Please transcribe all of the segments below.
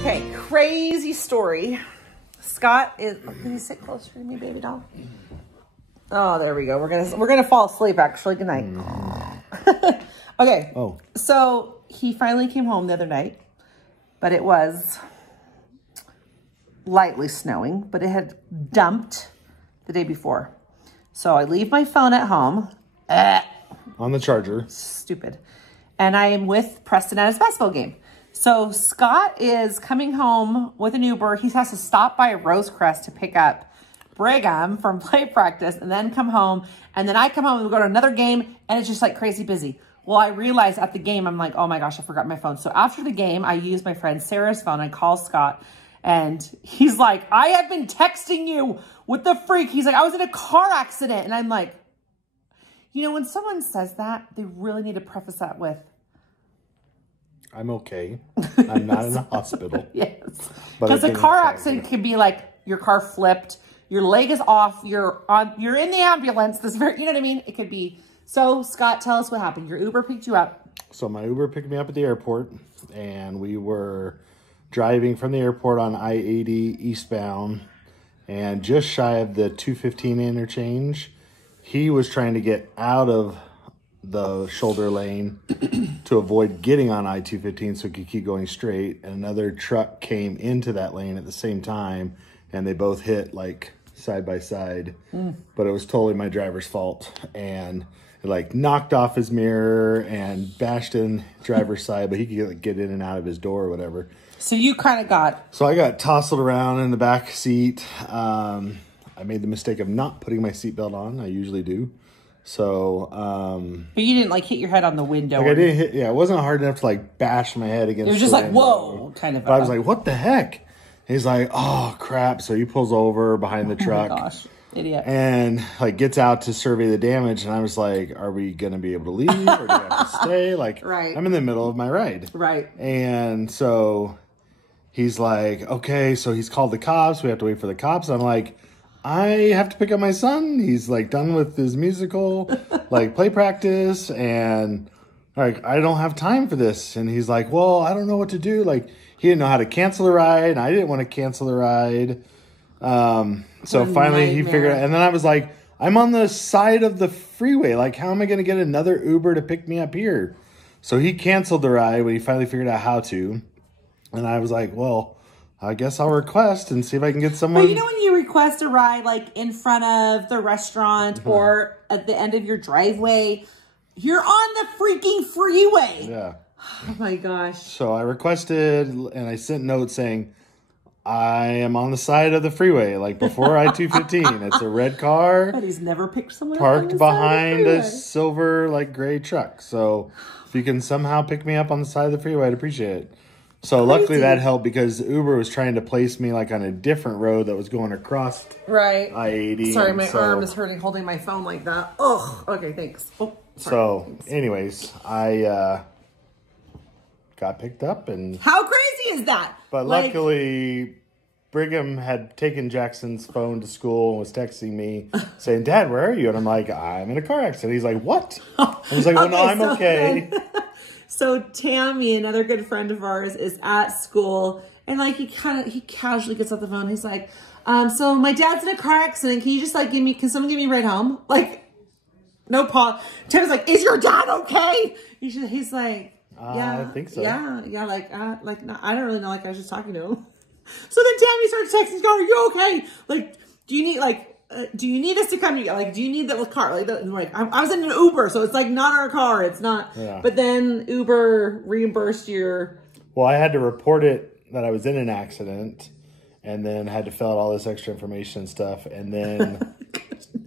Okay, crazy story. Scott is. Can you sit closer to me, baby doll? Oh, there we go. We're gonna fall asleep. Actually, good night. Okay. Oh. So he finally came home the other night, but it was lightly snowing, but it had dumped the day before. So I leave my phone at home. On the charger. Stupid. And I am with Preston at his basketball game. So Scott is coming home with an Uber. He has to stop by Rosecrest to pick up Brigham from play practice and then come home. And then I come home and we go to another game and it's just like crazy busy. Well, I realized at the game, I'm like, oh my gosh, I forgot my phone. So after the game, I used my friend Sarah's phone. I call Scott and he's like, I have been texting you with the freak. He's like, I was in a car accident. And I'm like, you know, when someone says that, they really need to preface that with, I'm okay. I'm not in the hospital. Yes. Because a car accident can be like your car flipped, your leg is off, you're in the ambulance. You know what I mean? It could be. So Scott, tell us what happened. Your Uber picked you up. So my Uber picked me up at the airport and we were driving from the airport on I-80 eastbound and just shy of the 215 interchange. He was trying to get out of the shoulder lane to avoid getting on I-215 so he could keep going straight. And another truck came into that lane at the same time and they both hit like side by side. But it was totally my driver's fault. And it like knocked off his mirror and bashed in driver's side, but he could like, get in and out of his door or whatever. So you kind of got... So I got tousled around in the back seat. I made the mistake of not putting my seatbelt on. I usually do. So, But you didn't like hit your head on the window. Like I didn't hit, yeah, it wasn't hard enough to like bash my head against it was just like, whoa, kind of. But I was like, what the heck? He's like, oh crap. So he pulls over behind the truck. Oh my gosh, idiot. And like gets out to survey the damage. And I was like, are we going to be able to leave or do we have to stay? Like, right. I'm in the middle of my ride. Right. And so he's like, okay, so he's called the cops. We have to wait for the cops. I'm like, I have to pick up my son. He's like done with his musical, like play practice. And like, I don't have time for this. And he's like, well, I don't know what to do. Like he didn't know how to cancel the ride. And I didn't want to cancel the ride. So finally he figured out. And then I was like, I'm on the side of the freeway. Like, how am I going to get another Uber to pick me up here? So he canceled the ride when he finally figured out how to. And I was like, well, I guess I'll request and see if I can get someone. But you know when you request a ride like in front of the restaurant or at the end of your driveway, you're on the freaking freeway. Yeah. Oh my gosh. So I requested and I sent notes saying, I am on the side of the freeway, like before I-215. It's a red car. But he's never picked someone parked behind a silver, like gray truck. So if you can somehow pick me up on the side of the freeway, I'd appreciate it. So luckily that helped because Uber was trying to place me like on a different road that was going across I-80. Sorry, my arm is hurting holding my phone like that. Oh, okay, thanks. Oh, so anyways, I got picked up and... How crazy is that? But luckily, Brigham had taken Jackson's phone to school and was texting me saying, Dad, where are you? And I'm like, I'm in a car accident. He's like, what? I was like, well, no, I'm okay. So Tammy, another good friend of ours, is at school and like he casually gets off the phone. He's like, so my dad's in a car accident. Can you just like can someone give me a ride home? Like, no pause. Tammy's like, is your dad okay? He's like, yeah, I think so. Yeah, like no, I don't really know. Like I was just talking to him. So then Tammy starts texting, going, are you okay? Like, do you need us to come to you? Like, do you need that car? Like, I was in an Uber, so it's like not our car. It's not. Yeah. But then Uber reimbursed your. Well, I had to report it that I was in an accident, and then had to fill out all this extra information and stuff, and then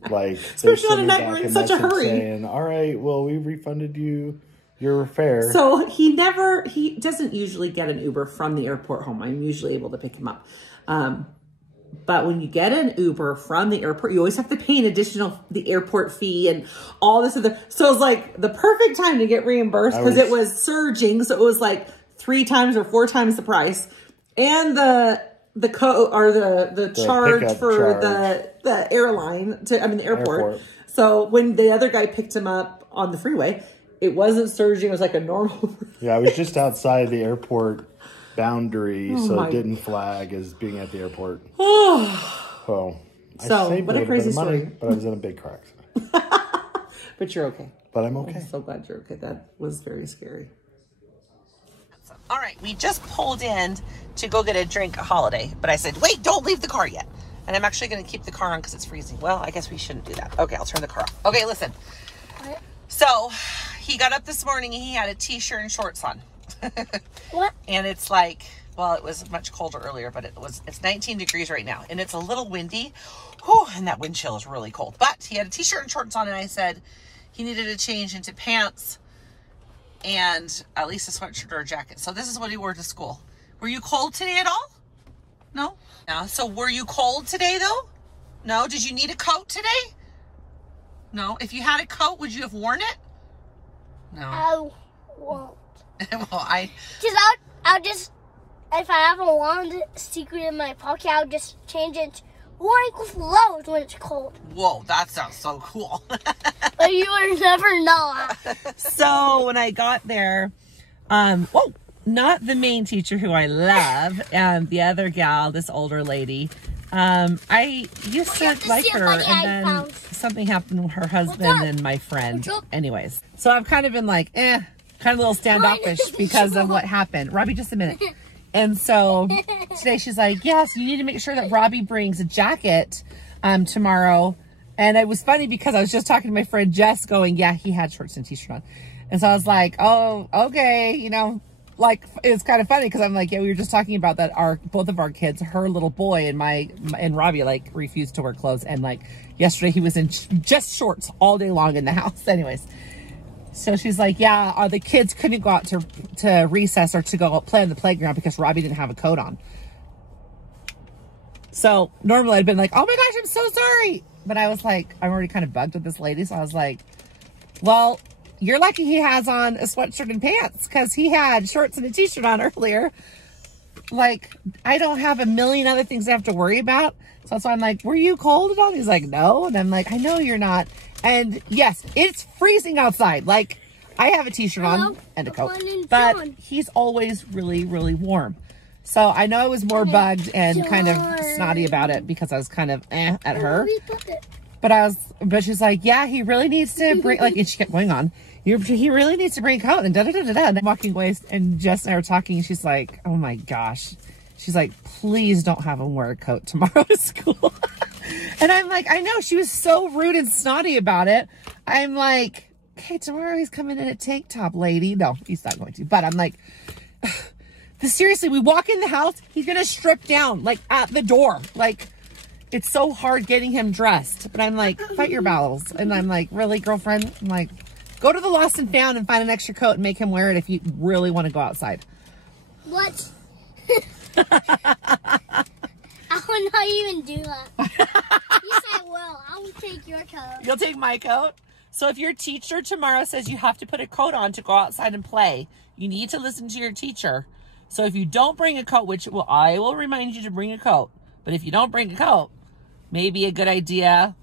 like especially on a night we're in such a hurry. Saying, all right, well, we refunded you your fare. So he doesn't usually get an Uber from the airport home. I'm usually able to pick him up. But when you get an Uber from the airport, you always have to pay the airport fee and all this other. So it was like the perfect time to get reimbursed because it was surging. So it was like 3 times or 4 times the price. And the charge for the airline the airport. So when the other guy picked him up on the freeway, it wasn't surging. It was like a normal. Yeah, I was just outside the airport boundary Oh so my. it didn't flag as being at the airport. Well, I So, saved what a little crazy bit of money, story. but I was in a big car accident. But you're okay. But I'm okay. I'm so glad you're okay. That was very scary. All right, we just pulled in to go get a drink at Holiday, but I said, wait, don't leave the car yet. And I'm actually going to keep the car on because it's freezing. Well, I guess we shouldn't do that. Okay, I'll turn the car off. Okay, listen. What? So he got up this morning and he had a t-shirt and shorts on. What? And it's like, well, it was much colder earlier, but it's 19 degrees right now. And it's a little windy. Whew, and that wind chill is really cold. But he had a t-shirt and shorts on, and I said he needed to change into pants and at least a sweatshirt or a jacket. So this is what he wore to school. Were you cold today at all? No? No. So were you cold today, though? No? Did you need a coat today? No. If you had a coat, would you have worn it? No. I won't. Well, Just I'll just, if I have a wand secret in my pocket, I'll just change it to wearing clothes when it's cold. Whoa, that sounds so cool. But you will never know. So when I got there, not the main teacher who I love, the other gal, this older lady, I used to like her, and then something happened with her husband and my friend. Anyways, so I've kind of been like, kind of a little standoffish because of what happened. Robbie, just a minute. And so today she's like, yes, you need to make sure that Robbie brings a jacket tomorrow. And it was funny because I was just talking to my friend Jess going, yeah, he had shorts and t-shirt on. And so I was like, oh, okay. You know, like, it's kind of funny because I'm like, yeah, we were just talking about that both of our kids, her little boy and Robbie, like, refused to wear clothes. And like yesterday he was in just shorts all day long in the house. Anyways. So she's like, yeah, the kids couldn't go out to recess or to go play on the playground because Robbie didn't have a coat on. So normally I'd been like, oh my gosh, I'm so sorry. But I was like, I'm already kind of bugged with this lady. So I was like, well, you're lucky he has on a sweatshirt and pants because he had shorts and a t-shirt on earlier. Like, I don't have a million other things I have to worry about. So that's why I'm like, were you cold at all? And he's like, no. And I'm like, I know you're not. And yes, it's freezing outside. Like, I have a t-shirt on and a coat, but he's always really, really warm. So I know I was more bugged and kind of snotty about it because I was kind of at her. But she's like, yeah, he really needs to bring, like, and she kept going on. He really needs to bring a coat and da-da-da-da-da. And I'm walking away and Jess and I were talking and she's like, oh my gosh. She's like, please don't have him wear a coat tomorrow to school. And I'm like, I know, she was so rude and snotty about it. I'm like, okay, tomorrow he's coming in a tank top, lady. No, he's not going to. But I'm like, seriously, we walk in the house, he's going to strip down, like, at the door. Like, it's so hard getting him dressed. But I'm like, fight your battles. And I'm like, really, girlfriend? I'm like, go to the Lost and Found and find an extra coat and make him wear it if you really want to go outside. What? I will not even do that. Yes, I will. I will take your coat. You'll take my coat? So if your teacher tomorrow says you have to put a coat on to go outside and play, you need to listen to your teacher. So if you don't bring a coat, which I will remind you to bring a coat, but if you don't bring a coat, maybe a good idea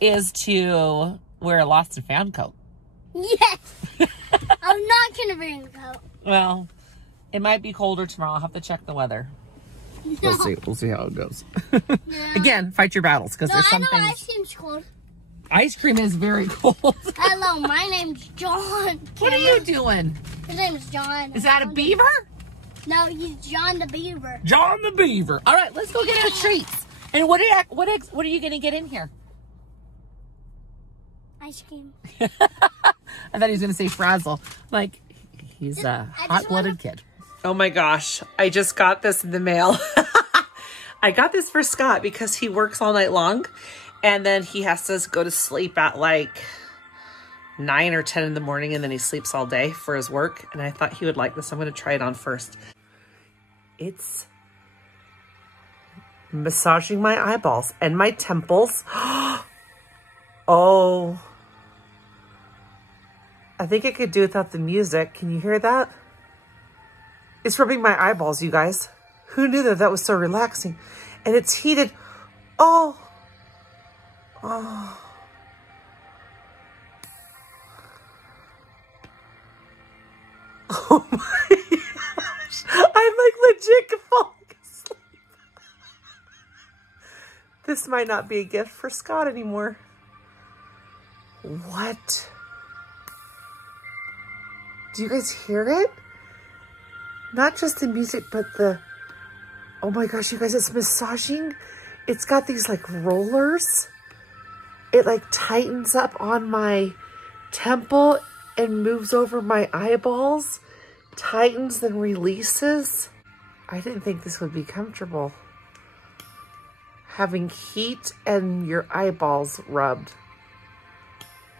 is to wear a Lost and Found coat. Yes. I'm not going to bring a coat. Well, it might be colder tomorrow. I'll have to check the weather. No. We'll see. We'll see how it goes. No. Again, fight your battles because there's some I know things. ice cream's cold. Ice cream is very cold. Hello, my name's John. What are you doing? His name's John. Is that a beaver? No, he's John the Beaver. John the Beaver. All right, let's go get our treats. And what are you going to get in here? Ice cream. I thought he was going to say Frazzle. Like, he's a hot-blooded kid. Oh my gosh, I just got this in the mail. I got this for Scott because he works all night long. And then he has to go to sleep at like 9 or 10 in the morning. And then he sleeps all day for his work. And I thought he would like this. I'm going to try it on first. It's massaging my eyeballs and my temples. Oh. I think I could do without the music. Can you hear that? It's rubbing my eyeballs, you guys. Who knew that was so relaxing? And it's heated. Oh. Oh. Oh my gosh. legit falling asleep. This might not be a gift for Scott anymore. What? Do you guys hear it? Not just the music, but the, oh my gosh, you guys, it's massaging. It's got these like rollers. It like tightens up on my temple and moves over my eyeballs, tightens then releases. I didn't think this would be comfortable. Having heat and your eyeballs rubbed.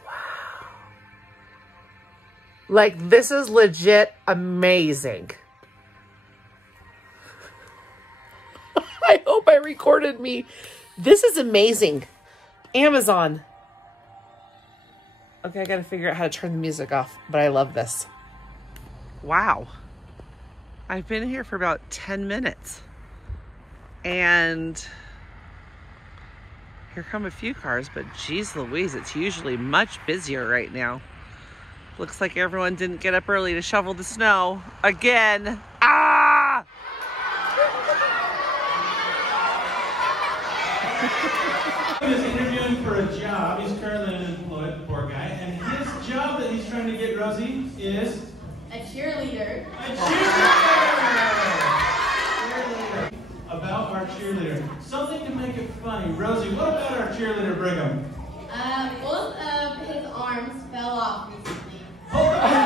Wow. Like, this is legit amazing. I hope I recorded me. This is amazing. Amazon. Okay, I gotta figure out how to turn the music off, but I love this. Wow. I've been here for about 10 minutes. And here come a few cars, but geez Louise, it's usually much busier right now. Looks like everyone didn't get up early to shovel the snow. Again. Ah! He's interviewing for a job. He's currently unemployed, poor guy. And his job that he's trying to get, Rosie, is? A cheerleader. A cheerleader! About our cheerleader. Something to make it funny. Rosie, what about our cheerleader, Brigham? Both of his arms fell off recently. Both of his